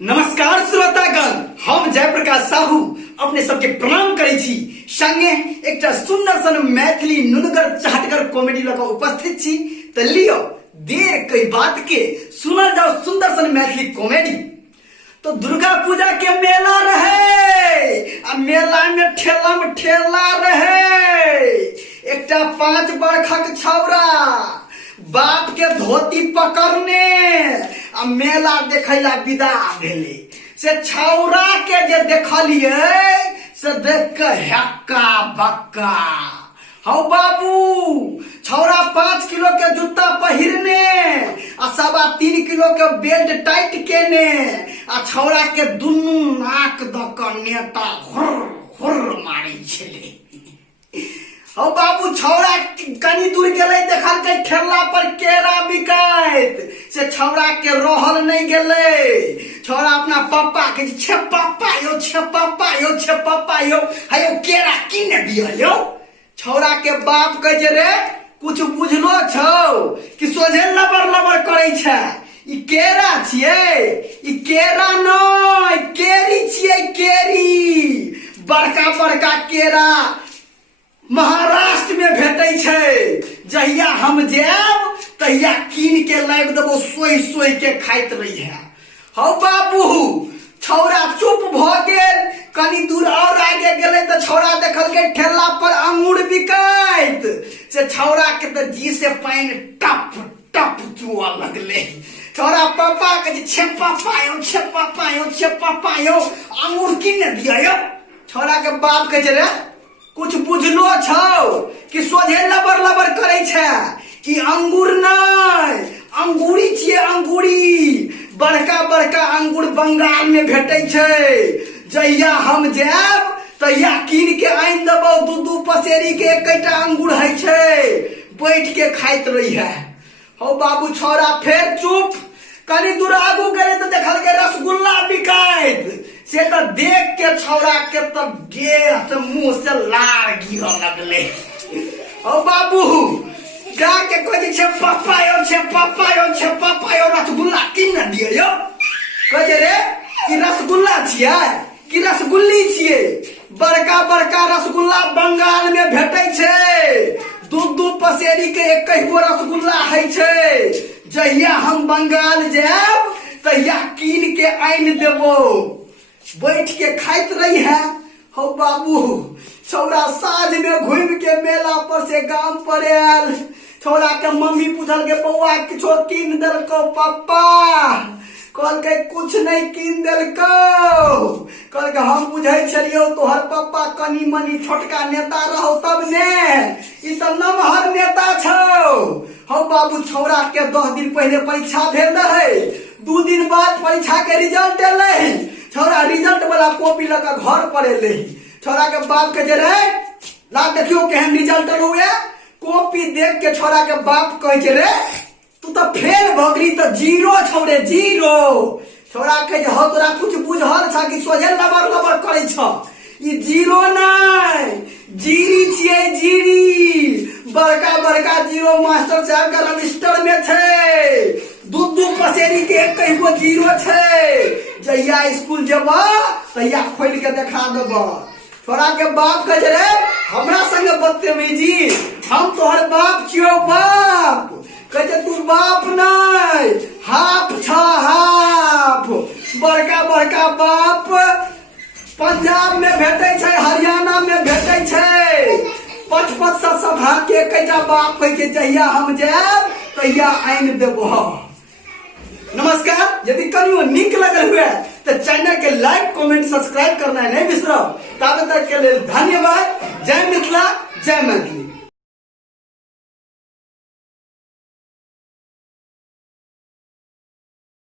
नमस्कार श्रोतागण, हम जयप्रकाश साहू अपने सबके प्रणाम करै छी। संगे एकटा सुंदर सन मैथिली नुनगर चाहटगर कॉमेडी लगा उपस्थित छी। तो लियो देर कई बात के सुनल जाओ सुंदर सन मैथिली कॉमेडी। तो दुर्गा पूजा के मेला रहे आ मेला में ठेला रहे। एकटा 5 बरखक छौरा बाप के धोती पकड़ने आ मेला देखैला विदा भेले। से छौरा के जे देखलिए से देख के हक्का बक्का। हौ बाबू, छौरा 5 किलो के जूता पहिरने आ 3.25 किलो के बेल्ट टाइट केने आ छौरा के दुनू नाक द क नेता हुर मारै छले। हौ बाबू, छौरा कनी दूर गेले, देखल के ठेला पर केरा बिकाइत। से छौरा के रहल नहीं गेले। छौरा अपना पापा के छे पापा यो हायो केरा किने दियो यो। छौरा के बाप कहे रे कुछ बुझलो छौ कि सोझे लबर करे छै। ई केरा छिए, ई केरा नै केरी छिए। केरी बड़का केरा महाराष्ट्र में भेटै छै। जहिया हम जाब तहिया कीन के लाबि देबो, सोई के खाइत रही है। हौ बाबू, छौरा चुप भ गेल। कनी दूर और आगे गेले तो छौरा देखल के ठेला पर अंगूर बिकाइत। से छौरा के तो जी से पानी टप चुआ लगले। छौरा पापा के छे पापा यो अंगूर किने दिया यो। छौरा के बाप कहे रे कुछ बुझलो छौ कि सोझे लबर करे छै। कि अंगूर नै अंगूरी छिए। अंगूरी बड़का अंगूर बंगाल में भेटै छै। जहिया हम जाब तहिया कीन के आइन देबो। दू पसेरी के एकटा अंगूर है छै, बैठ के खाइत रही है। हो बाबू, छौरा फेर चुप। कनी दूर आगू गए तो देखल के रसगुल्ला बिकाइत। से तो देख के छौरा के तो गेह मुंह से लार गिर लगले। ओ बाबू, जाके कहे छे पापा यो रसगुल्ला किने दियो यो। कहे रे कि रसगुल्ला छिए कि रसगुल्ली छिए। बड़का रसगुल्ला बंगाल में भेटै छै। दू पसेरी के एक रसगुल्ला है छै। जहिया हम बंगाल जाब तहिया कीन के आइन देबो, बैठ के खाइत रही है। हो बाबू, छौरा साँझ में घूम के मेला पर से गांव पर आयल। छौरा के मम्मी पूछल के बउआ किछो कीन देलको पापा। कहल के कुछ नहीं कीन देलको। कहल के हम बुझे छलियो तोहर पापा कनी मनी छोटका नेता रहो तब ने, ई तो नमहर नेता छौ। हो बाबू, छौरा के 10 दिन पहले परीक्षा भेल रहे। 2 दिन बाद परीक्षा के रिजल्ट एले। छौरा रिजल्ट वाला कॉपी लगा घर पर एले। छौरा के बाप के जे रे ला देखियो केहन रिजल्ट हुए। कॉपी देख के छौरा के बाप कहे रे तू तो फेल भगली, तो 0 छौ रे 0। छौरा कहे हो तोरा कुछ बुझल छ कि सोझे लबर करे छ। ई 0 नै जीरी छिए, जीरी बड़का 0 मास्टर साहब का रजिस्टर में छै। दू पसेरी के एक 0 छै। जहिया स्कूल जेबा तहिया खोल के देखा देबा। छोरा के बाप कहे रे हमरा संगे बदतमीजी, हम तोहर बाप छियो। बाप कहे तू बाप नै हाफ छ हाफ। बड़का बाप पंजाब में भेटै छै, हरियाणा में भेटै छै। 5 भाग के एकटा बाप कहे छै जहिया हम जाब तहिया आइन देबो। नमस्कार, यदि कनियो नीक लगल हुए तो चैनल के लाइक कमेंट सब्सक्राइब करना नहीं बिसरो। तब तक के लिए धन्यवाद। जय मिथिला, जय मैथिली।